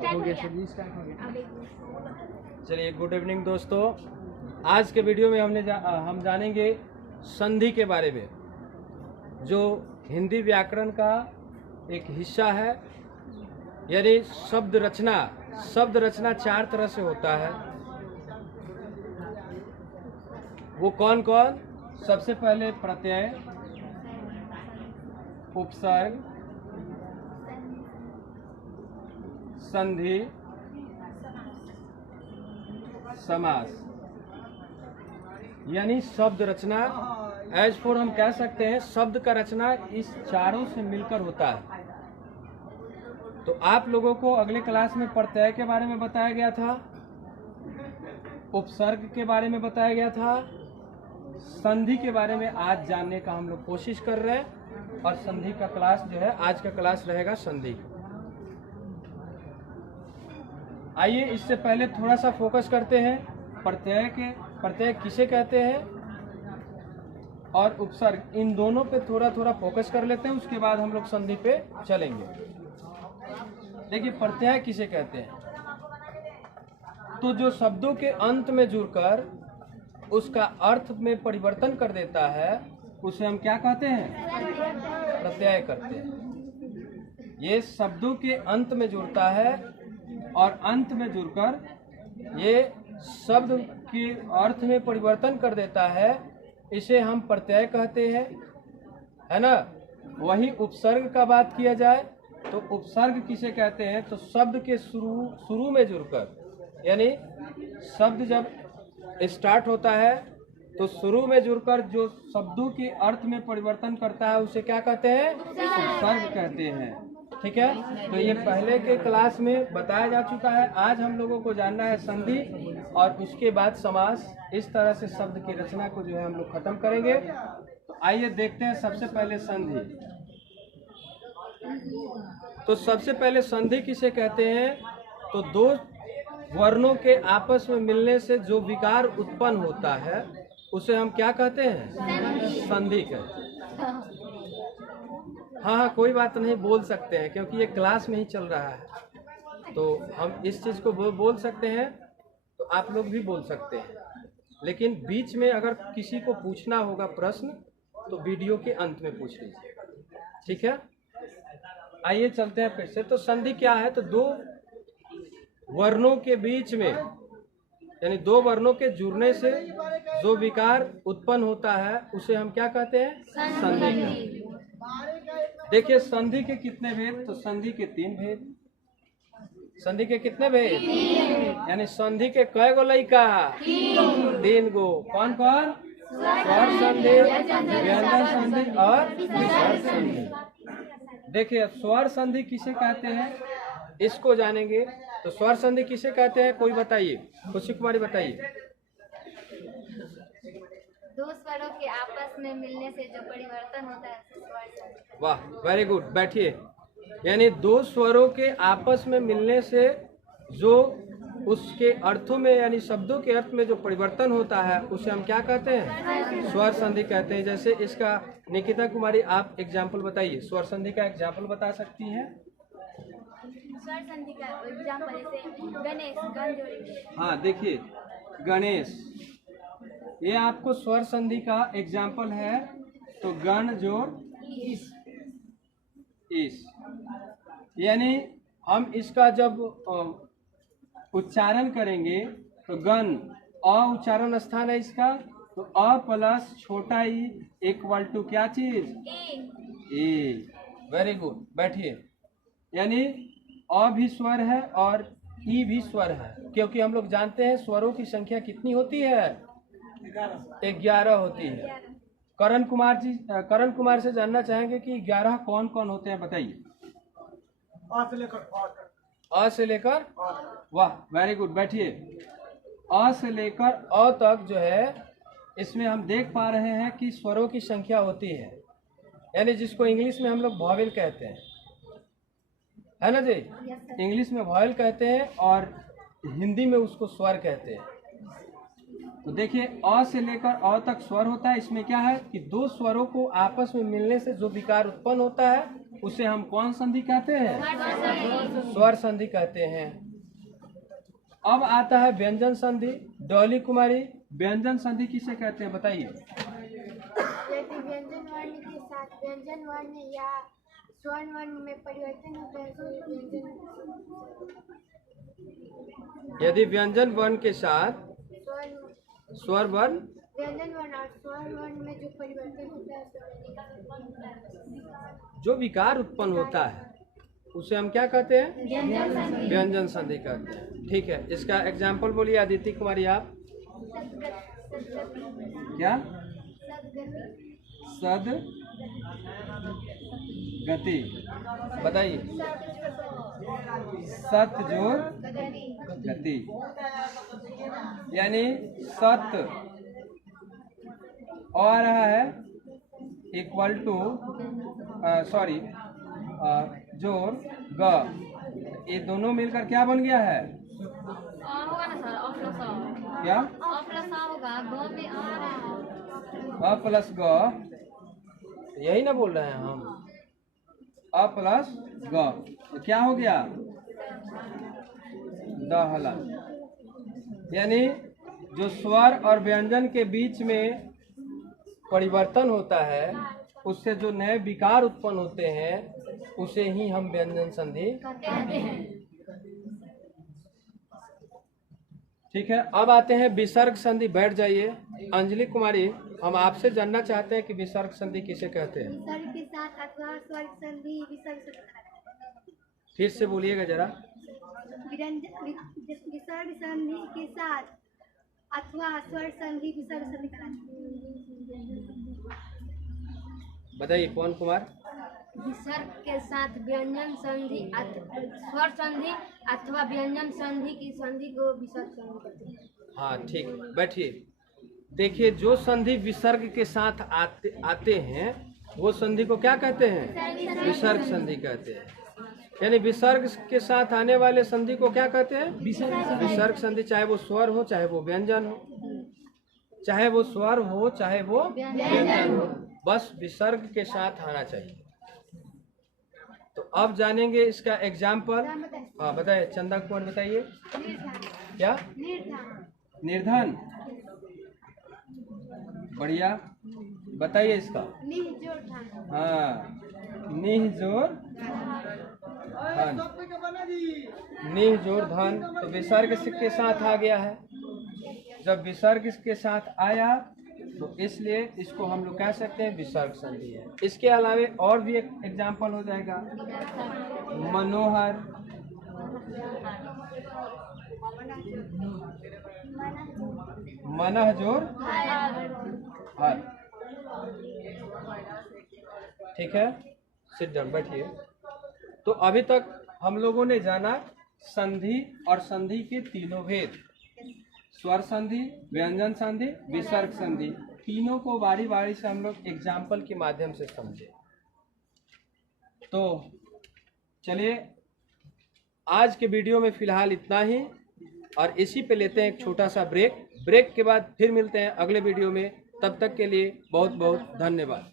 हो गया सर जी, स्टार्ट हो गया। चलिए, गुड इवनिंग दोस्तों। आज के वीडियो में हम जानेंगे संधि के बारे में, जो हिंदी व्याकरण का एक हिस्सा है। यानी शब्द रचना चार तरह से होता है। वो कौन कौन? सबसे पहले प्रत्यय, उपसर्ग, संधि, समास। यानी शब्द रचना एज फोर हम कह सकते हैं शब्द का रचना इस चारों से मिलकर होता है। तो आप लोगों को अगले क्लास में प्रत्यय के बारे में बताया गया था, उपसर्ग के बारे में बताया गया था, संधि के बारे में आज जानने का हम लोग कोशिश कर रहे हैं। और संधि का क्लास जो है, आज का क्लास रहेगा संधि। आइए इससे पहले थोड़ा सा फोकस करते हैं प्रत्यय किसे कहते हैं और उपसर्ग, इन दोनों पे थोड़ा फोकस कर लेते हैं। उसके बाद हम लोग संधि पे चलेंगे। देखिए, प्रत्यय किसे कहते हैं? तो जो शब्दों के अंत में जुड़कर उसका अर्थ में परिवर्तन कर देता है, उसे हम क्या कहते हैं? प्रत्यय करते हैं। ये शब्दों के अंत में जुड़ता है और अंत में जुड़कर ये शब्द के अर्थ में परिवर्तन कर देता है, इसे हम प्रत्यय कहते हैं, है ना। वही उपसर्ग का बात किया जाए तो उपसर्ग किसे कहते हैं? तो शब्द के शुरू में जुड़कर, यानी शब्द जब स्टार्ट होता है तो शुरू में जुड़कर जो शब्दों के अर्थ में परिवर्तन करता है, उसे क्या कहते हैं? उपसर्ग कहते हैं। ठीक है, तो ये पहले के क्लास में बताया जा चुका है। आज हम लोगों को जानना है संधि और उसके बाद समास। इस तरह से शब्द की रचना को जो है हम लोग खत्म करेंगे। तो आइए देखते हैं सबसे पहले संधि। तो सबसे पहले संधि किसे कहते हैं? तो दो वर्णों के आपस में मिलने से जो विकार उत्पन्न होता है, उसे हम क्या कहते हैं? संधि कहते हैं। हाँ, कोई बात नहीं, बोल सकते हैं, क्योंकि ये क्लास में ही चल रहा है। तो हम इस चीज़ को बोल सकते हैं, तो आप लोग भी बोल सकते हैं। लेकिन बीच में अगर किसी को पूछना होगा प्रश्न, तो वीडियो के अंत में पूछ लीजिए। ठीक है, आइए चलते हैं फिर से। तो संधि क्या है? तो दो वर्णों के बीच में, यानी दो वर्णों के जुड़ने से जो विकार उत्पन्न होता है, उसे हम क्या कहते हैं? संधि कहते हैं। देखिए, संधि के कितने भेद? तो संधि के 3 भेद। संधि के कितने भेद? यानी संधि के कई गो लइका? 3 गो। कौन कौन? स्वर संधि, व्यंजन संधि और विसर्ग संधि। देखिए, स्वर संधि किसे कहते हैं, इसको जानेंगे। तो स्वर संधि किसे कहते हैं, कोई बताइए? खुशी कुमारी बताइए। दो स्वरों के आपस में मिलने से जो परिवर्तन होता है, स्वर संधि। वाह, वेरी गुड, बैठिए। यानी दो स्वरों के आपस में मिलने से जो उसके अर्थों में, यानी शब्दों के अर्थ में जो परिवर्तन होता है, उसे हम क्या कहते हैं? स्वर संधि कहते हैं। जैसे इसका निकिता कुमारी आप एग्जाम्पल बताइए, स्वर संधि का एग्जाम्पल बता सकती हैं? स्वर संधि का एग्जाम्पल जैसे गणेश, गण जोड़ी। हाँ, देखिए, गणेश, ये आपको स्वर संधि का एग्जाम्पल है। तो गण जोड़ इस, यानी हम इसका जब उच्चारण करेंगे तो गण, अ उच्चारण स्थान है इसका, तो अ प्लस छोटा ई इक्वल टू क्या चीज? ए। वेरी गुड, बैठिए। यानी अ भी स्वर है और ई भी स्वर है, क्योंकि हम लोग जानते हैं स्वरों की संख्या कितनी होती है? 11 होती है। करण कुमार से जानना चाहेंगे कि 11 कौन कौन होते हैं, बताइए। अ से लेकर वाह, वेरी गुड, बैठिए। अ से लेकर अ तक जो है, इसमें हम देख पा रहे हैं कि स्वरों की संख्या होती है, यानी जिसको इंग्लिश में हम लोग वॉवेल कहते हैं, है ना जी। इंग्लिश में वॉवेल कहते हैं और हिंदी में उसको स्वर कहते हैं। तो देखिए, अ से लेकर अ तक स्वर होता है। इसमें क्या है कि दो स्वरों को आपस में मिलने से जो विकार उत्पन्न होता है, उसे हम कौन संधि कहते हैं? स्वर संधि कहते हैं। अब आता है व्यंजन संधि। डॉली कुमारी, व्यंजन संधि किसे कहते हैं बताइए? यदि व्यंजन वर्ण के साथ व्यंजन वर्ण या स्वर्ण वर्ण में परिवर्तन होता है तो व्यंजन यदि व्यंजन वर्ण के साथ स्वर्ण स्वर वर्ण व्यंजन वर्ण और स्वर्ण वर्ण में जो परिवर्तन होता है उसे जो विकार उत्पन्न होता है उसे हम क्या कहते हैं? व्यंजन संधि कहते हैं। ठीक है, इसका एग्जाम्पल बोलिए अदिति कुमारी आप। क्या? सद गति बताइए। सत जोर गति, यानी सत आ रहा है इक्वल टू सॉरी जोर ग, ये दोनों मिलकर क्या बन गया है? होगा ना सर, अ प्लस अ। क्या? अ प्लस अ होगा, ग में आ रहा है। अ प्लस ग, यही ना बोल रहे हैं हम? अ प्लस ग तो क्या हो गया? दहला। यानी जो स्वर और व्यंजन के बीच में परिवर्तन होता है उससे जो नए विकार उत्पन्न होते हैं उसे ही हम व्यंजन संधि कहते हैं। ठीक है, अब आते हैं विसर्ग संधि। बैठ जाइए। अंजलि कुमारी, हम आपसे जानना चाहते हैं कि विसर्ग संधि किसे कहते हैं? विसर्ग के साथ अथवा स्वर्ग संधि विसर्ग संधि। फिर से बोलिएगा जरा। विसर्ग संधि के साथ अथवा स्वर संधि विसर्ग संधि बताइए पवन कुमार। विसर्ग के साथ व्यंजन संधि स्वर संधि अथवा व्यंजन संधि की संधि को विसर्ग संधि कहते हैं। हाँ ठीक, बैठिए। देखिए, जो संधि विसर्ग के साथ आते हैं वो संधि को क्या कहते हैं? विसर्ग संधि कहते हैं। यानी विसर्ग के साथ आने वाले संधि को क्या कहते हैं? विसर्ग संधि। चाहे वो स्वर हो चाहे वो व्यंजन हो, चाहे वो स्वर हो चाहे वो व्यंजन हो, बस विसर्ग के साथ आना चाहिए। तो अब जानेंगे इसका एग्जाम्पल। हाँ बताइए, चंदा कुमार बताइए। क्या? निर्धन। बढ़िया, बताइए इसका। हाँ, निह जोर धन। निह जोर धन तो विसर्ग के साथ आ गया है। जब विसर्ग के साथ आया तो इसलिए इसको हम लोग कह सकते हैं विसर्ग संधि है। इसके अलावे और भी एक एग्जाम्पल हो जाएगा, मनोहर। मनह जोर हर। ठीक है, सिट डाउन, बैठिए। तो अभी तक हम लोगों ने जाना संधि और संधि के तीनों भेद, स्वर संधि, व्यंजन संधि, विसर्ग संधि। तीनों को बारी बारी से हम लोग एग्जाम्पल के माध्यम से समझे। तो चलिए, आज के वीडियो में फिलहाल इतना ही, और इसी पे लेते हैं एक छोटा सा ब्रेक। ब्रेक के बाद फिर मिलते हैं अगले वीडियो में। तब तक के लिए बहुत बहुत धन्यवाद।